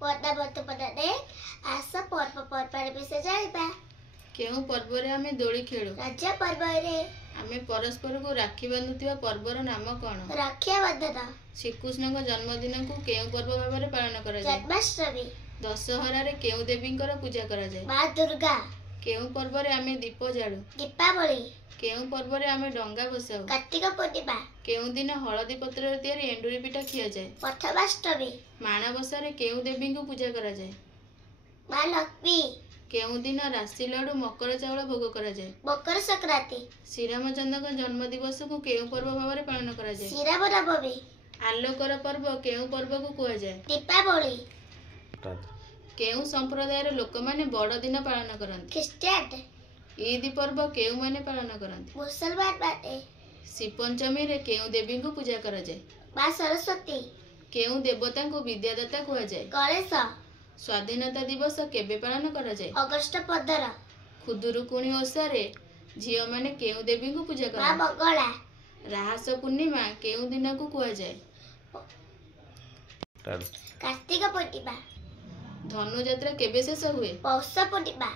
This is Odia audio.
ପଦେ ଆସ ପର୍ବପର୍ବାଣି ବିଷୟ ଜାଣିବା। କେଉଁ ପର୍ବରେ ଆମେ ଦୋଳି ଖେଳୁ? ରଜ ପର୍ବରେ। ଆମେ ପରସ୍ପରକୁ ରାକ୍ଷୀ ବାନ୍ଧୁଥିବା ପର୍ବର ନାମ କଣ? ରକ୍ଷାବନ୍ଧନ। ଶ୍ରୀକୃଷ୍ଣଙ୍କ ଜନ୍ମଦିନକୁ କେଉଁ ପର୍ବ ଭାବରେ ପାଳନ କରାଯାଏ? ଜନ୍ମାଷ୍ଟମୀ। ଦଶହରାରେ କେଉଁ ଦେବୀଙ୍କର ପୂଜା କରାଯାଏ? ମା ଦୁର୍ଗା। କେଉଁ ପର୍ବରେ ଆମେ ଦୀପ ଜାଳୁ? ଦୀପାବଳି। କେଉଁ ପର୍ବରେ ଆମେ ଡଙ୍ଗା ଭସାଉ? କାର୍ତ୍ତିକ ପୂର୍ଣ୍ଣିମା। କେଉଁ ଦିନ ହଳଦୀ ପତ୍ରରେ ତିଆରି ଏଣ୍ଡୁରି ପିଠା ଖିଆଯାଏ? ପ୍ରଥମାଷ୍ଟମୀ। ମାଣବସାରେ କେଉଁ ଦେବୀଙ୍କୁ ପୂଜା କରାଯାଏ? ମା ଲକ୍ଷ୍ମୀ। କେଉଁ ଦିନ ରାଶି ଲଡୁ ମକର ଚାଉଳ ଭୋଗ କରାଯାଏ? ମକର ସଂକ୍ରାନ୍ତି। ଶ୍ରୀରାମଚନ୍ଦ୍ରଙ୍କ ଜନ୍ମ ଦିବସକୁ କେଉଁ ପର୍ବ ଭାବରେ ପାଳନ କରାଯାଏ? ଶ୍ରୀରାମ ନବମୀ। ଆଲୋକର ପର୍ବ କେଉଁ ପର୍ବକୁ କୁହାଯାଏ? ଦୀପାବଳି। କେଉଁ ସମ୍ପ୍ରଦାୟର ଲୋକମାନେ ବଡ଼ ଦିନ ପାଳନ କରନ୍ତି? ଖ୍ରୀଷ୍ଟିଆନ। ଇଦ୍ ପର୍ବ କେଉଁମାନେ ପାଳନ କରନ୍ତି? ମୁସଲମାନ ମାନେ। ଶ୍ରୀପଞ୍ଚମୀରେ କେଉଁ ଦେବୀଙ୍କୁ ପୂଜା କରାଯାଏ? ମା ସରସ୍ୱତୀ। କେଉଁ ଦେବତାଙ୍କୁ ବିଦ୍ୟାଦାତା କୁହାଯାଏ? ଗଣେଶ। ସ୍ୱାଧୀନତା ଦିବସ କେବେ ପାଳନ କରାଯାଏ? ଅଗଷ୍ଟ 15। ଖୁଦୁରୁକୁଣି ଓଷାରେ ଝିଅମାନେ କେଉଁ ଦେବୀଙ୍କୁ ପୂଜା ମା କରନ୍ତି? ମଙ୍ଗଳା। ରାହାସ ପୂର୍ଣ୍ଣିମା କେଉଁ ଦିନକୁ କୁହାଯାଏ? କାର୍ତ୍ତିକ ପୂର୍ଣ୍ଣିମା। ଧନୁଯାତ୍ରା କେବେ ଶେଷ ହୁଏ? ପୌଷ ପୂର୍ଣ୍ଣିମା।